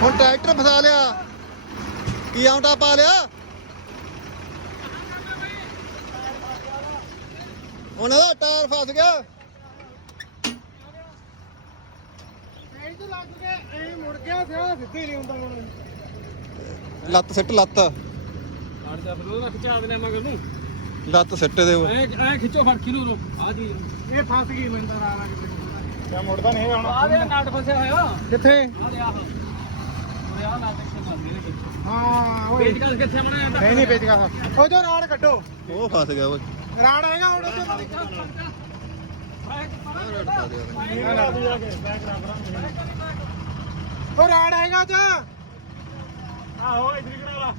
ਹੁਣ ਟਰੈਕਟਰ ਫਸਾ ਲਿਆ ਕੀ ਆਉਂਦਾ ਪਾ ਲਿਆ ਹੁਣ ਉਹ ਟਾਇਰ ਫਸ ਗਿਆ ਲੱਤ ਸਿੱਟ ਲੱਤ ਲੱਤ ਸਿੱਟ ਦੇ ਐ ਖਿੱਚੋ ਫੜ ਕੇ ਰੋ ਆ ਜੀ ਇਹ ਫਸ ਗਈ ਮੈਂ ਤਾਂ ਆ ਰਹਾ ਕਿ ਮੁੜਦਾ ਨਹੀਂ ਆਉਣਾ ਆ ਵੇ ਨਾਟ ਫਸਿਆ ਹੋਇਆ ਕਿੱਥੇ ਆ ਲਿਆ ਹਾਂ ਉਹ ਪੇਚਕਾ ਕਿੱਥੇ ਮਨੇ ਨਹੀਂ ਪੇਚਕਾ ਉਹ ਜੋ ਰਾੜ ਕੱਢੋ ਉਹ ਫਸ ਗਿਆ ਉਹ ਰਾੜ ਆਏਗਾ ਹੁਣ ਉਹ ਤੇ ਉਹ ਰਾੜ ਆਏਗਾ ਉਹ ਆ ਇਧਰ ਕਰਾ ਲਾ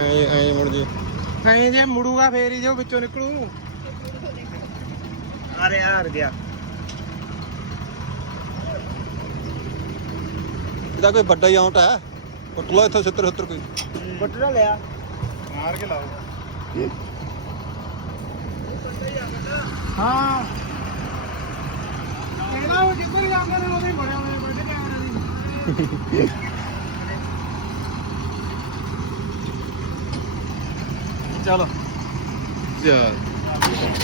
ਐ ਐ ਮੁੜ ਜੀ ਐ ਜੇ ਮੁੜੂਗਾ ਫੇਰ ਹੀ ਜੋ ਵਿੱਚੋਂ ਨਿਕਲੂ ਅਰੇ ਹਾਰ ਗਿਆ ਇਹਦਾ ਕੋਈ ਵੱਡਾ ਹੀ ਆਉਂਟ ਹੈ ਕੁੱਟ ਲੋ ਇੱਥੇ ਸਿੱਤਰ ਸਿੱਤਰ ਕੋਈ ਕੁੱਟ ਲਿਆ ਮਾਰ ਕੇ ਲਾਓ ਹਾਂ ਕਹਿਣਾ ਉਹ ਜਿੱਦ ਕਰੀ ਜਾਂਦੇ ਨੇ ਉਹਦੇ ਬੜੇ ਹੋਏ ਬੜੇ ਕੈਮਰਾ ਦੀ ਚਲ ਆ ਫੜ ਲਿਆ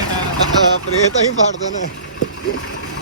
ਤੇ ਨੇ ਨਾ ਪ੍ਰੇਤ ਹੀ ਫੜਦੇ ਨੇ